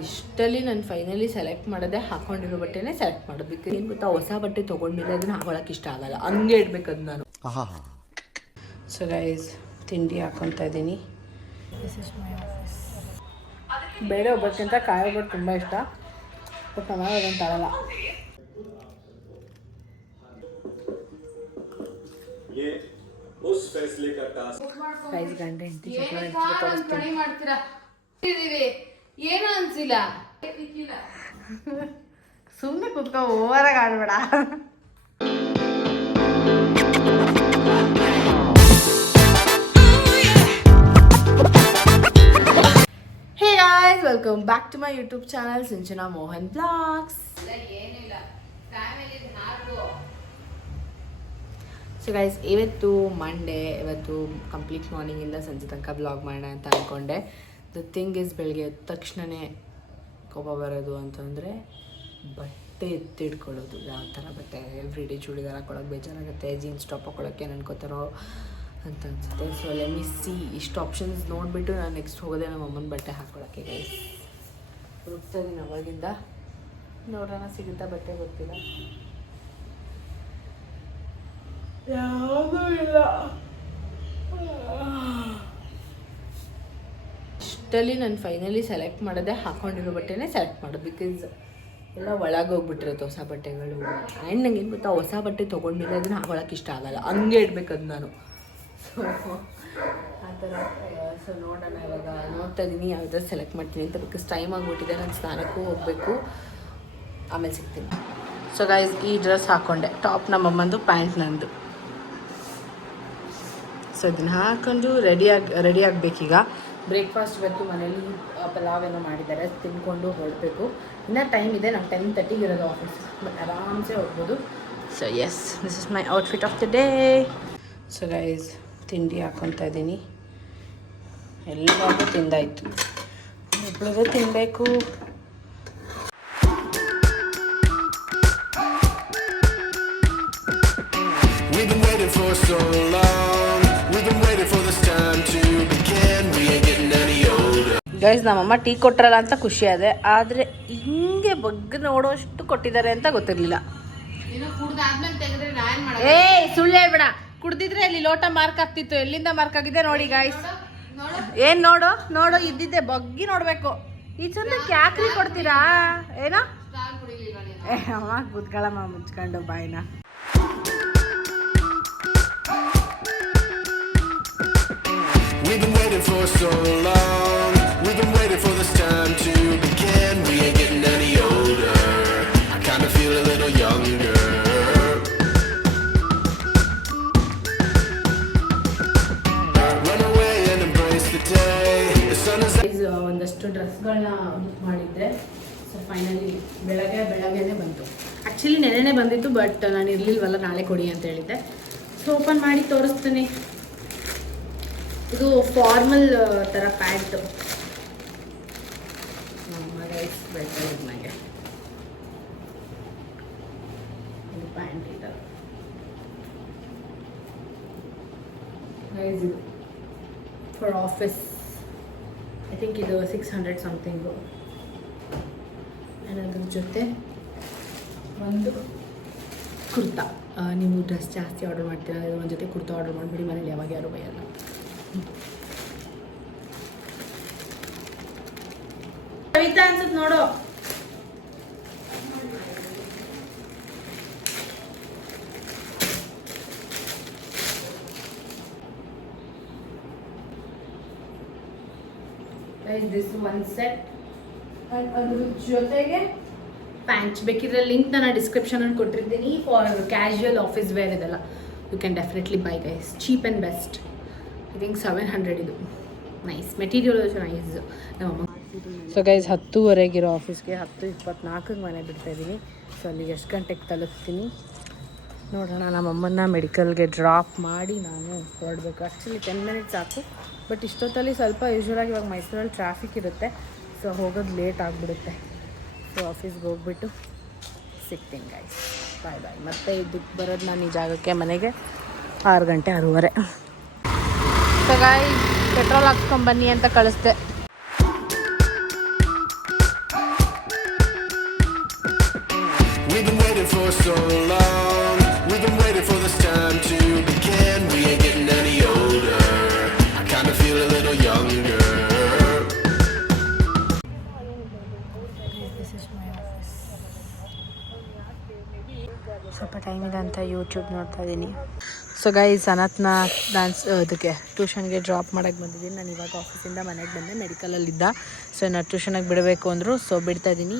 ಇಷ್ಟಲ್ಲಿ ನಾನು finally select ಮಾಡೋದೇ ಹಾಕೊಂಡಿರೋ ಬಟ್ಟೆನೇ select ಮಾಡೋದು. ಬಿಕಾಸ್ ಏನು ಗೊತ್ತಾ, ಹೊಸ ಬಟ್ಟೆ ತೊಗೊಂಡ್ಮೇಲೆ ಅದನ್ನು ಹಾಕೊಳ್ಳೋಕೆ ಇಷ್ಟ ಆಗಲ್ಲ, ಹಂಗೆ ಇಡಬೇಕು ಅದು ನಾನು. ಸೊ ಗೈಸ್, ತಿಂಡಿ ಹಾಕೊತಾ ಇದ್ದೀನಿ. ಬೇರೆ ಒಬ್ಬಕ್ಕಿಂತ ಕಾಯಿ ಒಬ್ಬಟ್ಟು ತುಂಬ ಇಷ್ಟ, ಬಟ್ ನಾವು ಅದನ್ನು ತಗೊಳ್ಳಲ್ಲ. ಗೈಸ್, ಗಂಡ ಹೆಂಡತಿ ಏನು ಅನ್ಸಿಲ್ಲ, ಸುಮ್ಮನೆ ಕುತ್ಕೊ, ಓವರಾಗಿ ಆಡ್ಬೇಡ. Hey guys, welcome back to my YouTube channel Sinchana Mohan vlogs. So guys, ಇವತ್ತು ಮಂಡೇ, ಇವತ್ತು ಕಂಪ್ಲೀಟ್ ಮಾರ್ನಿಂಗಿಂದ ಸಂಜೆ ತನಕ ಬ್ಲಾಗ್ ಮಾಡೋಣ ಅಂತ ಅಂದ್ಕೊಂಡೆ. ದ ಥಿಂಗ್ ಇಸ್, ಬೆಳಗ್ಗೆ ಎದ್ದ ತಕ್ಷಣವೇ ಕೋಪ ಬರೋದು ಅಂತಂದರೆ ಬಟ್ಟೆ ಎತ್ತಿಡ್ಕೊಳ್ಳೋದು. ಯಾವ ಥರ ಬಟ್ಟೆ, ಎವ್ರಿ ಡೇ ಚೂಡಿದಾರ ಹಾಕೊಳ್ಳೋಕೆ ಬೇಜಾರಾಗುತ್ತೆ, ಜೀನ್ಸ್ ಟಾಪ್ ಹಾಕೊಳ್ಳೋಕೆ ಏನು ಅನ್ಕೋತಾರೋ ಅಂತ ಅನಿಸುತ್ತೆ. ಸೊ ಲೆಮಿಸಿ ಇಷ್ಟು ಆಪ್ಷನ್ಸ್ ನೋಡಿಬಿಟ್ಟು ನಾನು ನೆಕ್ಸ್ಟ್ ಹೋಗೋದೆ ನಮ್ಮ ಅಮ್ಮನ ಬಟ್ಟೆ ಹಾಕ್ಕೊಳ್ಳೋಕ್ಕೆ. ಗೈಸ್, ಹುಡುಕ್ತಾ ಇದ್ದೀನಿ ಅವಾಗಿಂದ, ನೋಡೋಣ ಸಿಗುತ್ತಾ ಬಟ್ಟೆ, ಗೊತ್ತಿಲ್ಲ. ಯಾವುದೂ ಇಲ್ಲ. ಇಷ್ಟಲ್ಲಿ ನಾನು ಫೈನಲಿ ಸೆಲೆಕ್ಟ್ ಮಾಡೋದೇ ಹಾಕೊಂಡಿರೋ ಬಟ್ಟೆನೇ ಸೆಲೆಕ್ಟ್ ಮಾಡೋದು. ಬಿಕಾಸ್ ಎಲ್ಲ ಒಳಗೆ ಹೋಗ್ಬಿಟ್ಟಿರುತ್ತೆ ಹೊಸ ಬಟ್ಟೆಗಳು. ಆ್ಯಂಡ್ ನಂಗೆ ಏನು ಗೊತ್ತಾ, ಹೊಸ ಬಟ್ಟೆ ತೊಗೊಂಡ್ಮೇಲೆ ಅದನ್ನು ಹಾಕೊಳ್ಳೋಕೆ ಇಷ್ಟ ಆಗಲ್ಲ, ಹಂಗೆ ಇಡಬೇಕು ಅದು ನಾನು. ಸೊ ಆ ಥರ. ಸೊ ನೋಡೋಣ, ಇವಾಗ ನೋಡ್ತಾ ಇದ್ದೀನಿ ಯಾವ್ದಾದ್ರು ಸೆಲೆಕ್ಟ್ ಮಾಡ್ತೀನಿ ಅಂತ. ಬಿಕಾಸ್ ಟೈಮ್ ಆಗಿಬಿಟ್ಟಿದೆ, ನಾನು ಸ್ನಾನಕ್ಕೂ ಹೋಗಬೇಕು, ಆಮೇಲೆ ಸಿಗ್ತೀನಿ. ಸೊ ಗೈಸ್, ಈ ಡ್ರೆಸ್ ಹಾಕ್ಕೊಂಡೆ, ಟಾಪ್ ನಮ್ಮಮ್ಮಂದು, ಪ್ಯಾಂಟ್ ನಂದು. ಸೊ ಇದನ್ನು ಹಾಕೊಂಡು ರೆಡಿ ಆಗಬೇಕೀಗ. ಬ್ರೇಕ್ಫಾಸ್ಟ್ ಇವತ್ತು ಮನೇಲಿ ಪಲಾವ್ ಏನೋ ಮಾಡಿದ್ದಾರೆ, ತಿಂದ್ಕೊಂಡು ಹೊರಡಬೇಕು. ಇನ್ನೂ ಟೈಮ್ ಇದೆ, ನಾವು 10:30 ಇರೋದು ಆಫೀಸ್, ಬಟ್ ಆರಾಮ್ಸೆ ಹೋಗ್ಬೋದು. So yes, this is my outfit of the day. So guys, ತಿಂಡಿ ಹಾಕ್ಕೊತಾ ಇದ್ದೀನಿ. ಎಲ್ಲರಿಗೂ ತಿಂದಾಯಿತು, ಒಬ್ಬಳಿಗೆ ತಿನ್ನಬೇಕು. ಗೈಸ್, ನಮ್ಮಮ್ಮ ಟೀ ಕೊಟ್ಟರಲ್ಲ ಅಂತ ಖುಷಿ ಆದೆ, ಆದರೆ ಹಿಂಗೆ ಬಗ್ಗೆ ನೋಡೋಷ್ಟು ಕೊಟ್ಟಿದ್ದಾರೆ ಅಂತ ಗೊತ್ತಿರಲಿಲ್ಲ. ಏ ಸುಳ್ಳು ಹೇಳ್ಬೇಡ, ಕುಡ್ದಿದ್ರೆ ಅಲ್ಲಿ ಲೋಟ ಮಾರ್ಕ್ ಆಗ್ತಿತ್ತು. ಎಲ್ಲಿಂದ ಮಾರ್ಕ್ ಆಗಿದೆ ನೋಡಿ ಗೈಸ್. ಏನು ನೋಡು ಇದ್ದಿದ್ದೆ ಬಗ್ಗಿ ನೋಡಬೇಕು. ಈ ಚಂದಕ್ಕೆ ಯಾಕ್ರಿ ಕೊಡ್ತೀರಾ ಏನೋ? ಅಮ್ಮ ಕೂತ್ಕೊಳ್ಳಮ್ಮ ಮುಚ್ಕೊಂಡು ಬಾಯಿನ. We've been waiting for so long. We've been waiting for this time to begin. We ain't getting any older. I kind of feel a little younger. Run away and embrace the day. The sun is ಒಂದಷ್ಟು ಡ್ರೆಸ್ಗಳನ್ನ book ಮಾಡಿದ್ದೆ. So finally ಬೆಳಗ್ಗೆನೇ ಬಂತು. Actually ನೆನೆನೇ ಬಂದಿತ್ತು, but ನಾನು ಇರಲಿಲ್ವಲ್ಲ, ನಾಳೆ ಕೊಡಿ ಅಂತ ಹೇಳಿದ್ದೆ. ಸೊ ಓಪನ್ ಮಾಡಿ ತೋರಿಸ್ತೀನಿ. ಇದು ಫಾರ್ಮಲ್ ಥರ ಪ್ಯಾಂಟು, ರೈಸ್ ಬೆಳ್ತಾರೆ ನನಗೆ. ಇದು ಪ್ಯಾಂಟ್ ಈ ಥರ ರೈಸ್. ಇದು ಫಾರ್ ಆಫೀಸ್, ಐ ಥಿಂಕ್ ಇದು 600 ಸಮಥಿಂಗು. ಆ್ಯಂಡ್ ಅದ್ರ ಜೊತೆ ಒಂದು ಕುರ್ತಾ. ನೀವು ಡ್ರೆಸ್ ಜಾಸ್ತಿ ಆರ್ಡರ್ ಮಾಡ್ತೀರಾ, ಒಂದು ಜೊತೆ ಕುರ್ತಾ ಆರ್ಡರ್ ಮಾಡಿಬಿಡಿ, ಮನೇಲಿ ಯಾವಾಗ ಯಾರು ಬೈಯಲ್ಲ. ಕವಿತಾ ಅನ್ಸುತ್ತೆ ನೋಡು. ದಿಸ್ ಒನ್ ಸೆಟ್, ಅದ್ರ ಜೊತೆಗೆ ಪ್ಯಾಂಟ್. ಬೇಕಿದ್ರೆ ಲಿಂಕ್ ನಾನು ಡಿಸ್ಕ್ರಿಪ್ಷನಲ್ಲಿ ಕೊಟ್ಟಿರ್ತೀನಿ. ಫಾರ್ ಕ್ಯಾಶುವಲ್ ಆಫೀಸ್ ವೇರ್ ಇದೆಲ್ಲ you can definitely buy guys. Cheap and best. I think 700 ಇದು. Nice material also nice. ನಮ್ಮಮ್ಮ. ಸೊ ಗೈಸ್, 10:15 ಆಫೀಸ್ಗೆ 10:24 ಮನೆ ಬಿಡ್ತಾಯಿದ್ದೀನಿ. ಸೊ ಅಲ್ಲಿಗೆ ಎಷ್ಟು ಗಂಟೆಗೆ ತಲುಪ್ತೀನಿ ನೋಡೋಣ. ನಮ್ಮಮ್ಮನ್ನ ಮೆಡಿಕಲ್ಗೆ ಡ್ರಾಪ್ ಮಾಡಿ ನಾನು ಹೊರಡಬೇಕು. ಆ್ಯಕ್ಚುಲಿ 10 ಮಿನಿಟ್ಸ್ ಸಾಕು, ಬಟ್ ಇಷ್ಟೊತ್ತಲ್ಲಿ ಸ್ವಲ್ಪ ಯೂಶ್ವಲಾಗಿ ಇವಾಗ ಮೈಸೂರಲ್ಲಿ ಟ್ರಾಫಿಕ್ ಇರುತ್ತೆ. ಸೊ ಹೋಗೋದು ಲೇಟ್ ಆಗಿಬಿಡುತ್ತೆ. ಸೊ ಆಫೀಸ್ಗೆ ಹೋಗ್ಬಿಟ್ಟು ಸಿಗ್ತೀನಿ ಗೈಸ್. ಬಾಯ್. ಮತ್ತೆ ಇದಕ್ಕೆ ಬರೋದು ನಾನು ಈ ಜಾಗಕ್ಕೆ ಮನೆಗೆ 6 ಗಂಟೆ 6:30. ಸೊ ಗೈಸ್, ಪೆಟ್ರೋಲ್ ಹಾಕ್ಸ್ಕೊಂಬನ್ನಿ ಅಂತ ಕಳಿಸ್ದೆ. ಸ್ವಲ್ಪ ಟೈಮ್ ಇದೆ ಅಂತ ಯೂಟ್ಯೂಬ್ ನೋಡ್ತಾ ಇದ್ದೀನಿ. ಸೊ ಗೈಸ್, ಅನತ್ನ ಡ್ಯಾನ್ಸ್ ಅದಕ್ಕೆ ಟ್ಯೂಷನ್ಗೆ ಡ್ರಾಪ್ ಮಾಡೋಕ್ಕೆ ಬಂದಿದ್ದೀನಿ. ನಾನು ಇವಾಗ ಆಫೀಸಿಂದ ಮನೆಗೆ ಬಂದೆ, ಮೆಡಿಕಲಲ್ಲಿದ್ದ. ಸೊ ನಾನು ಟ್ಯೂಷನಿಗೆ ಬಿಡಬೇಕು ಅಂದರು, ಸೊ ಬಿಡ್ತಾ ಇದ್ದೀನಿ.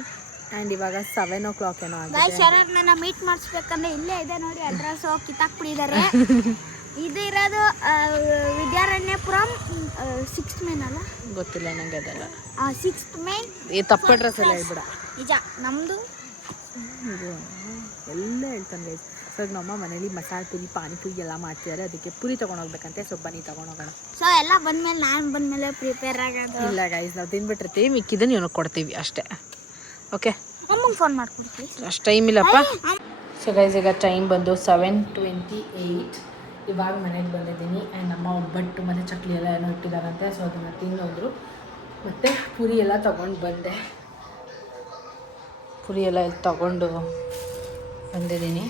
ಆ್ಯಂಡ್ ಇವಾಗ 7 o'clock ಏನೋ ಆಗಿದೆ. ನನ್ನ ಮೀಟ್ ಮಾಡಿಸ್ಬೇಕಂದ್ರೆ ಇಲ್ಲೇ ಇದೆ ನೋಡಿ, ಅಡ್ರೆಸ್ ಕಿತ್ತಾಕ್ಬಿಟ್ಟಿದ್ದಾರೆ. ಇದು ಇರೋದು ವಿದ್ಯಾರಣ್ಯಪುರಂ 6th ಮೇನ್ ಅಲ್ಲ, ಗೊತ್ತಿಲ್ಲ ನನಗೆ ಅದೆಲ್ಲ. 6th ಮೇನ್ ತಪ್ಪು ಅಡ್ರೆಸ್ ಎಲ್ಲ ಹೇಳ್ಬಿಡ. ನಿಜ, ನಮ್ಮದು ಇದು ಎಲ್ಲ ಹೇಳ್ತಾನೆ ಗೈಸ್. ಸೊ ನಮ್ಮ ಮನೇಲಿ ಮಸಾಲೆ ಪುರಿ, ಪಾನಿಪುರಿ ಎಲ್ಲ ಮಾಡ್ತಿದ್ದಾರೆ. ಅದಕ್ಕೆ ಪುರಿ ತೊಗೊಂಡೋಗ್ಬೇಕಂತೆ. ಸೊ ಬನ್ನಿ ತೊಗೊಂಡೋಗೋಣ. ಸೊ ಎಲ್ಲ ಬಂದಮೇಲೆ ನಾನು ಬಂದಮೇಲೆ ಪ್ರಿಪೇರ್ ಆಗೋದು. ಇಲ್ಲ ಗೈಸ್, ನಾವು ತಿಂದ್ಬಿಟ್ಟಿರ್ತೀವಿ, ಮಿಕ್ಕಿದ್ದನ್ನು ಇವನು ಕೊಡ್ತೀವಿ ಅಷ್ಟೇ. ಓಕೆ, ಅಮ್ಮಂಗೆ ಫೋನ್ ಮಾಡ್ಕೊಡ್ತೀವಿ, ಅಷ್ಟು ಟೈಮ್ ಇಲ್ಲಪ್ಪ. ಸೊ ಗೈಸ್, ಈಗ ಟೈಮ್ ಬಂದು 7:28. ಇವಾಗ ಮನೆಗೆ ಬಂದಿದ್ದೀನಿ. ಆ್ಯಂಡ್ ನಮ್ಮ ಒಬ್ಬಟ್ಟು ಮತ್ತು ಚಕ್ಲಿ ಎಲ್ಲ ಏನೋ ಇಟ್ಟಿದ್ದಾರಂತೆ. ಸೊ ಅದನ್ನು ತಿನ್ನೋದ್ರು. ಮತ್ತು ಪುರಿ ಎಲ್ಲ ತೊಗೊಂಡು ಬಂದೆ. ಪುರಿ ಎಲ್ಲ ಇಲ್ಲಿ ತೊಗೊಂಡು ಬಂದಿದ್ದೀನಿ.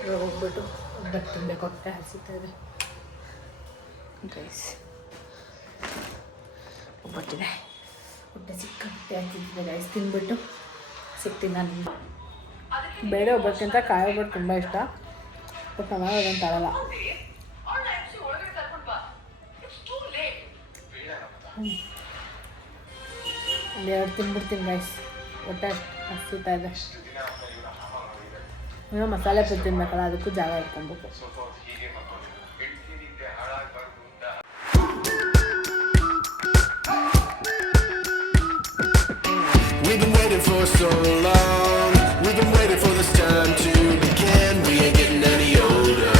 ಇವಾಗ ಹೋಗ್ಬಿಟ್ಟು ಒಬ್ಬಟ್ಟು ತಿನ್ನಬೇಕು, ಹೊಟ್ಟೆ ಹಸಿತಾ ಇದೆ ಗೈಸ್. ಒಬ್ಬಟ್ಟಿದೆ, ಹೊಟ್ಟೆ ಸಿಕ್ಕಾಪಟ್ಟೆ ಹಸಿತಿದೆ ಗೈಸ್. ತಿಂದ್ಬಿಟ್ಟು ಸಿಗ್ತೀನಿ ನಾನು. ಬೇರೆ ಒಬ್ಬಟ್ಟಿಂತ ಕಾಯಿ ಒಬ್ಬಟ್ಟು ತುಂಬ ಇಷ್ಟ, ಬಟ್ ನಮ್ಮ ಅದನ್ನು ತಗೊಳ್ಳಲ್ಲ. ಎರಡು ತಿಂದ್ಬಿಡ್ತೀನಿ ಗೈಸ್, ಹೊಟ್ಟೆ ಹಸಿತಾ ಇದೆ. ಇನ್ನೂ ಮಸಾಲೆ ಪುರಿ ತಿನ್ಬೇಕಲ್ಲ, ಅದಕ್ಕೂ ಜಾಗ ಇಟ್ಕೊಬೇಕು. We've been waiting for so long. We've been waiting for this time to begin. We ain't getting any older.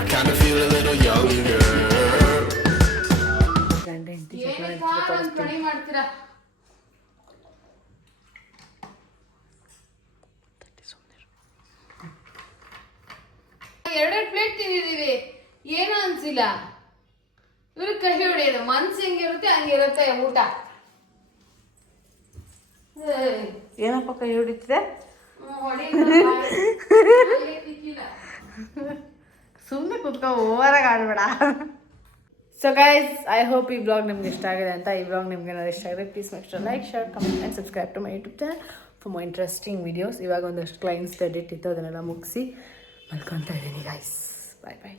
I kinda feel a little younger. ಗಂಡ ಹೆಂಡತಿ ತೋರಿಸ್ತೀನಿ. ಎರಡೆರಡು ಪ್ಲೇಟ್ ತಿಂದಿದ್ದೀವಿ, ಏನೂ ಅನ್ಸಿಲ್ಲ. ಇವ್ರಿಗೆ ಕಹಿ ಹೊಡೆಯೋದು, ಮನ್ಸು ಹೆಂಗಿರುತ್ತೆ ಹಂಗಿರುತ್ತೆ ಊಟ. ಏನಪ್ಪ ಕೈ ಹೊಡಿತಿದೆ? ಸುಮ್ಮನೆ ಕುತ್ಕೊ, ಓವರಾಗಿ ಆಡಬೇಡ. ಸೊ ಗೈಸ್, ಐ ಹೋಪ್ ಈ ಬ್ಲಾಗ್ ನಿಮ್ಗೆ ಇಷ್ಟ ಆಗಿದೆ ಅಂತ. ಈ ಬ್ಲಾಗ್ ನಿಮ್ಗೆ ಏನಾದ್ರು ಇಷ್ಟ ಆಗಿದೆ, please make sure like, share, comment and subscribe to my YouTube channel for more interesting videos. ಇವಾಗ ಒಂದಷ್ಟು ಕ್ಲೈಂಟ್ಸ್ ಎಡಿಟ್ ಇತ್ತು, ಅದನ್ನೆಲ್ಲ ಮುಗಿಸಿ ಮಲ್ಕೊತಾ ಇದ್ದೀನಿ ಗೈಸ್. ಬಾಯ್ ಬಾಯ್.